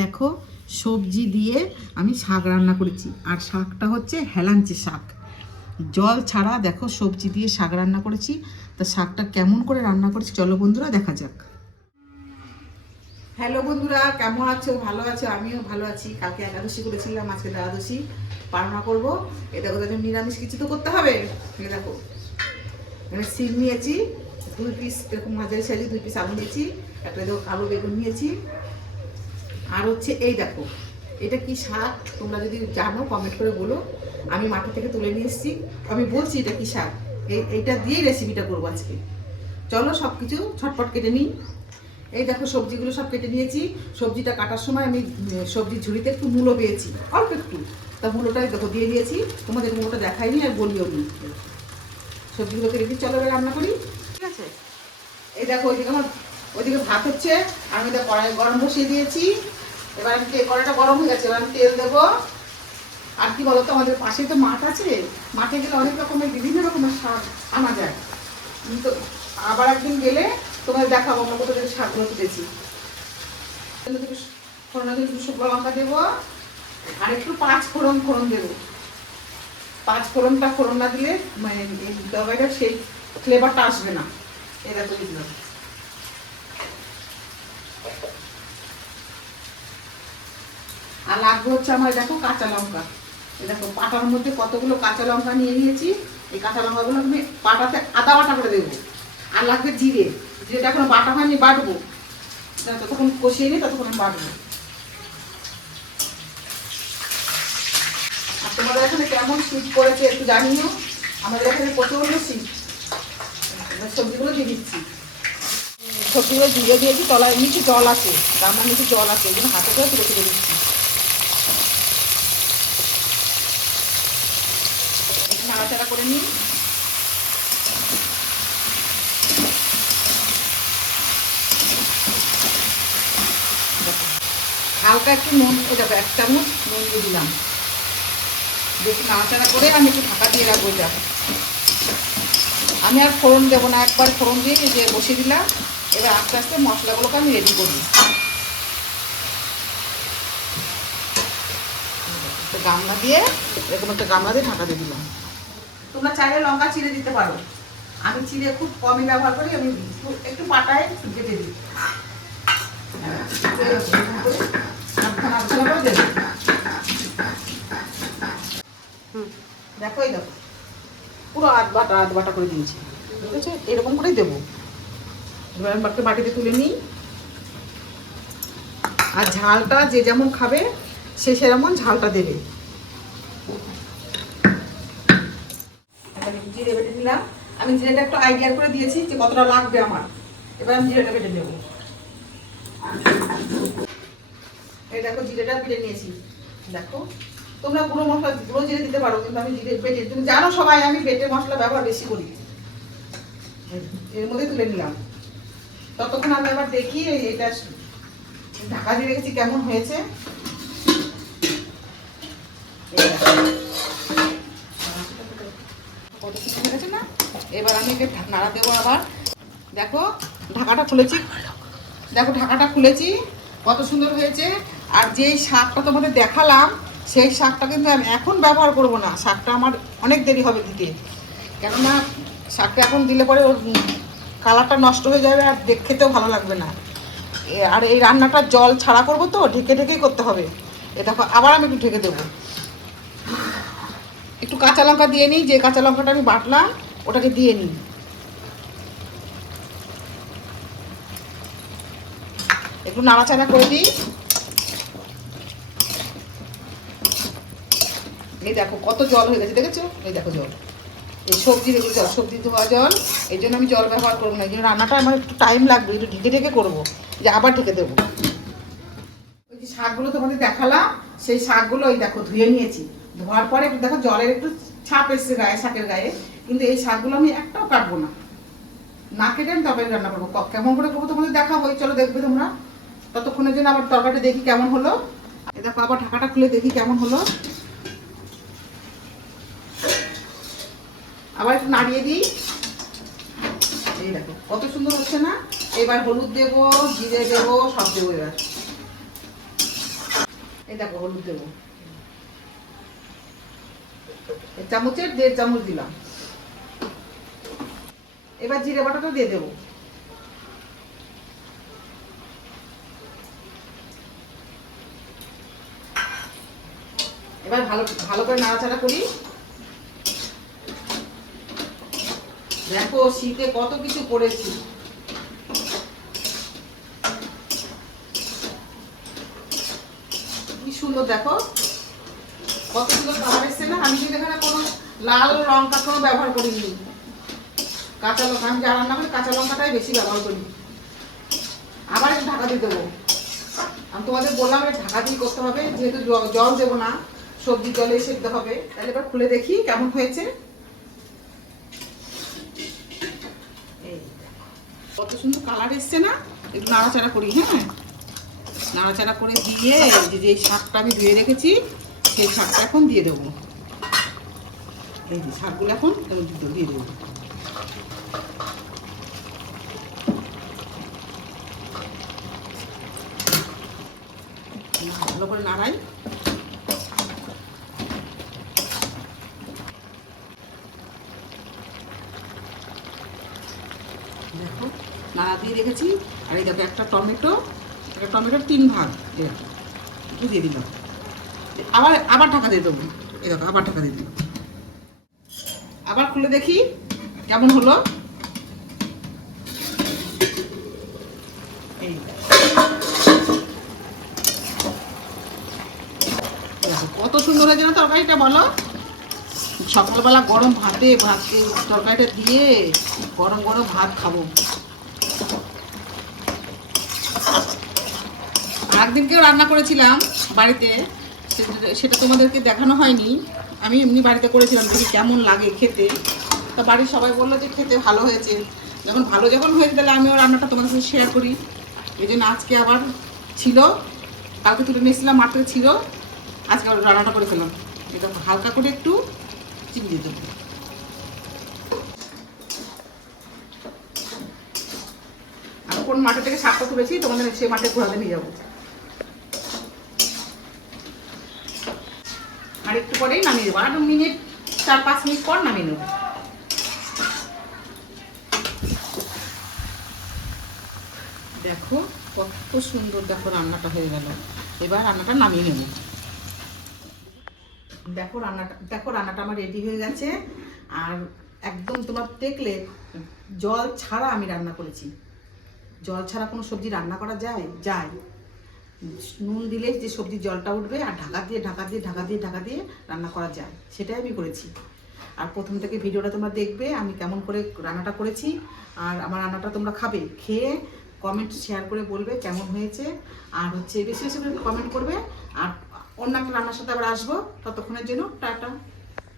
দেখো সবজি দিয়ে আমি শাক রান্না করেছি, আর শাকটা হচ্ছে হেলাঞ্চি শাক, জল ছাড়া। দেখো সবজি দিয়ে শাক রান্না করেছি। তা শাকটা কেমন করে রান্না করেছি চলো বন্ধুরা দেখা যাক। হ্যালো বন্ধুরা, কেমন আছো? ভালো আছো? আমিও ভালো আছি। কালকে একাদশী করেছিলাম, আজকে দ্বাদশী পালনা করবো। এটা কোথাও নিরামিষ কিছু তো করতে হবে। দেখো মানে সিম নিয়েছি 2 পিস, এরকম মাঝারি সাইজে 2 পিস আলু নিয়েছি, একটা দেখো কালো বেগুন নিয়েছি, আর হচ্ছে এই দেখো এটা কি শাক তোমরা যদি জানো কমেন্ট করে বলো। আমি মাঠে থেকে তুলে নিয়ে এসেছি, আমি বলছি এটা কি শাক। এইটা দিয়েই রেসিপিটা করবো আজকে। চলো সব কিছু ছটপট কেটে নিই। এই দেখো সবজিগুলো সব কেটে নিয়েছি। সবজিটা কাটার সময় আমি সবজির ঝুড়িতে একটু মূলো পেয়েছি, অল্প একটু, তা মূলোটাই দেখো দিয়ে দিয়েছি। তোমাদের মূলোটা দেখাইনি আর বলিও নি। সবজিগুলো কেটে দিই, চলো এবার রান্না করি। ঠিক আছে, এই দেখো ওইদিকে ভাত হচ্ছে, আমি এটা কড়াই গরম বসিয়ে দিয়েছি। এবার আমি কড়াইটা গরম হয়ে গেছে, এবার আমি তেল দেবো। আর কি বলতো, আমাদের পাশে তো মাঠ আছে, মাঠে গেলে অনেক রকমের বিভিন্ন রকমের শাক আনা যায়। তো আবার একদিন গেলে তোমাদের দেখাবো আমরা কোথা থেকে শাকগুলো তুলেছি। ফোড়ন একটু শুকনো লঙ্কা দেবো, আর একটু 5 ফোড়ন দেবো। 5 ফোড়ন না দিলে মানে তরকারিটা সেই ফ্লেভারটা আসবে না। এটা তো দিলাম। আর লাগবে হচ্ছে আমার দেখো কাঁচা লঙ্কা। এই দেখো পাটার মধ্যে কতগুলো কাঁচা লঙ্কা নিয়ে নিয়েছি। এই কাঁচা লঙ্কাগুলো আমি পাটাতে আদা বাটা করে দেবো। আর লাগবে জিরে, যেটা এখনো বাটা হয়নি, বাটবো। ততক্ষণ কষিয়ে নিই, ততক্ষণ আমি বাটবো। আর তোমাদের এখানে কেমন শীত পড়েছে একটু জানিও। আমাদের এখানে প্রচন্ড শীত। সবজিগুলো দিয়ে দিচ্ছি। সবজিগুলো দিয়ে দিয়েছি, তলায় নিচে জল আছে, রান্নার নিচে জল আছে, এই জন্য হাতে করে তুলে তুলে দিচ্ছি। নাড়াচাড়া করে নিই। হালকা একটু নুন, ওই দেখো 1 চামচ নুন দিয়ে দিলাম। বেশি নাড়াচাড়া করে আমি একটু ঢাকা দিয়ে রাখবো। এটা আমি আর ফোড়ন দেবো না, একবার ফোড়ন দিয়ে যে বসিয়ে দিলাম। এবার আস্তে আস্তে মশলাগুলোকে আমি রেডি করবো। গামলা দিয়ে, এরকম একটা গামলা দিয়ে ঢাকা দিয়ে দিলাম। তোমরা চাইলে লঙ্কা চিড়ে দিতে পারো, আমি চিড়ে খুব কমই ব্যবহার করি। আমি একটু পাটায় কেটে দিই। দেখো এই দেখো পুরো আধ বাটা করে দিয়েছি। ঠিক আছে, এরকম করেই দেবো। এবার আমি বাটিতে তুলে নিই। আর ঝালটা যে যেমন খাবে সে সেরকম ঝালটা দেবে। জিরে বেটে নিলাম। আমি জিরেটা একটু আইডিয়া করে দিয়েছি যে কতটা লাগবে আমার। এবার আমি জিরেটা বেটে নেব। এই দেখো জিরেটা বেটে নিয়েছি। দেখো তোমরা গুঁড়ো জিরে দিতে পারো, কিন্তু আমি জিরে বেটে, তুমি জানো সবাই আমি বেটে মশলা ব্যবহার বেশি করি। এর মধ্যে তুলে নিলাম। ততক্ষণ আমি আবার দেখি এটা ঢাকা দিয়ে রেখেছি কেমন হয়েছে। কত কিছু হয়ে গেছে না। এবার আমি একে নাড়া দেবো আবার। দেখো ঢাকাটা খুলেছি, দেখো ঢাকাটা খুলেছি, কত সুন্দর হয়েছে। আর যেই শাকটা তোমাদের দেখালাম সেই শাকটা কিন্তু আমি এখন ব্যবহার করব না। শাকটা আমার অনেক দেরি হবে দিতে, কেননা শাকটা এখন দিলে পরে ওর কালারটা নষ্ট হয়ে যাবে, আর খেতেও ভালো লাগবে না। আর এই রান্নাটা জল ছাড়া করবো তো, ঢেকে ঢেকেই করতে হবে। এ দেখো আবার আমি একটু ঢেকে দেবো। একটু কাঁচা লঙ্কা দিয়ে নিই, যে কাঁচা লঙ্কাটা আমি বাটলাম ওটাকে দিয়ে নিই। একটু নাড়াচাড়া করে দিই। এই দেখো কত জল হয়ে গেছে, দেখেছো? এই দেখো জল, এই সবজি রেখে জল, সবজি ধোয়া জল। এই জন্য আমি জল ব্যবহার করবো না, এই জন্য রান্নাটা আমার একটু টাইম লাগবে, একটু ঢেকে ঢেকে করবো। যে আবার ঢেকে দেবো। ওই যে শাকগুলো তোমাদের দেখালাম, সেই শাকগুলো ওই দেখো ধুয়ে নিয়েছি। ধোয়ার পরে একটু দেখো জলের একটু ছাপ এসছে গায়ে, শাকের গায়ে। কিন্তু এই শাকগুলো আমি একটাও কাটবো না, না কেটে আমি তরকারি রান্না করবো। কেমন করে করবো তোমাদের দেখাবো, চলো দেখবে তোমরা। ততক্ষণের জন্য আবার তরকারিটা দেখি কেমন হলো। এই দেখো আবার ঢাকাটা খুলে দেখি কেমন হলো। আবার একটু নাড়িয়ে দিই। এই দেখো কত সুন্দর হচ্ছে না। এবার হলুদ দেবো, জিরে দেবো, সব দেবো। এবার এই দেখো হলুদ দেবো, চামচের 1.5 চামচ দিলাম। এবার জিরে বাটাটা দিয়ে দেবো। এবার ভালো ভালো করে নাড়াচাড়া করি। দেখো শীতে কত কিছু করেছি। কি সুন্দর দেখো, কত সুন্দর কালার এসছে না। আমি কিন্তু এখানে কোনো লাল লঙ্কা কোনো ব্যবহার করিনি, কাঁচা লঙ্কা। আমি যা রান্না করি কাঁচা লঙ্কাটাই বেশি ব্যবহার করি। আবার একটু ঢাকা দিয়ে দেবো। আমি তোমাদের বললাম এটা ঢাকা দিয়ে করতে হবে, যেহেতু জল দেবো না, সবজি জলে সেদ্ধ হবে। তাহলে এবার খুলে দেখি কেমন হয়েছে। কত সুন্দর কালার এসছে না। একটু নাড়াচাড়া করি। হ্যাঁ, নাড়াচাড়া করে দিয়ে যে শাকটা আমি ধুয়ে রেখেছি সেই শাকটা এখন দিয়ে দেবো। এই যে শাকগুলো এখন দিয়ে দেবো। ভালো করে নাড়াই। দেখো নাড়া দিয়ে রেখেছি। আর এই দেখো একটা টমেটোর 3 ভাগ একটু দিয়ে দিলাম। আবার আবার ঢাকা দিয়ে দেবো। এই দেখো আবার ঢাকা দিয়ে দিলাম। আবার খুলে দেখি কেমন হলো। এই কত সুন্দর হয়েছে না তরকারিটা, বলো। সকালবেলা গরম ভাতে তরকারিটা দিয়ে গরম গরম ভাত খাবো। একদিনকেও রান্না করেছিলাম বাড়িতে, সেটা তোমাদেরকে দেখানো হয়নি। আমি এমনি বাড়িতে করেছিলাম, দেখি কেমন লাগে খেতে। তো বাড়ির সবাই বললো যে খেতে ভালো হয়েছে। যখন হয়েছে তাহলে আমিও রান্নাটা তোমাদের সাথে শেয়ার করি। এই জন্য আজকে আবার ছিল, কালকে তুলে নিয়েছিলাম মাত্র ছিল, আজকে আবার রান্নাটা করে ফেলাম। এটা হালকা করে একটু চিনি দিয়ে দেবো। আমি কোন মাঠে থেকে শাকটা তুলেছি তোমাদের সেই মাঠে ঘোরাতে নিয়ে যাবো। আর একটু পরেই নামিয়ে দেবো, 8 মিনিট 4-5 মিনিট পর নামিয়ে নেবো। দেখো কত সুন্দর, দেখো রান্নাটা হয়ে গেল। এবার রান্নাটা নামিয়ে নেব। দেখো রান্নাটা আমার রেডি হয়ে গেছে। আর একদম তোমার দেখলে জল ছাড়া আমি রান্না করেছি। জল ছাড়া কোনো সবজি রান্না করা যায়? নুন দিলে যে সবজির জলটা উঠবে, আর ঢাকা দিয়ে রান্না করা যায়, সেটাই আমি করেছি। আর প্রথম থেকে ভিডিওটা তোমরা দেখবে আমি কেমন করে রান্নাটা করেছি। আর আমার রান্নাটা তোমরা খাবে, খেয়ে কমেন্ট শেয়ার করে বলবে কেমন হয়েছে। আর বেশি বেশি করে কমেন্ট করবে। আর অন্য একটা রান্নার সাথে আবার আসবো। ততক্ষণের জন্য টাটা।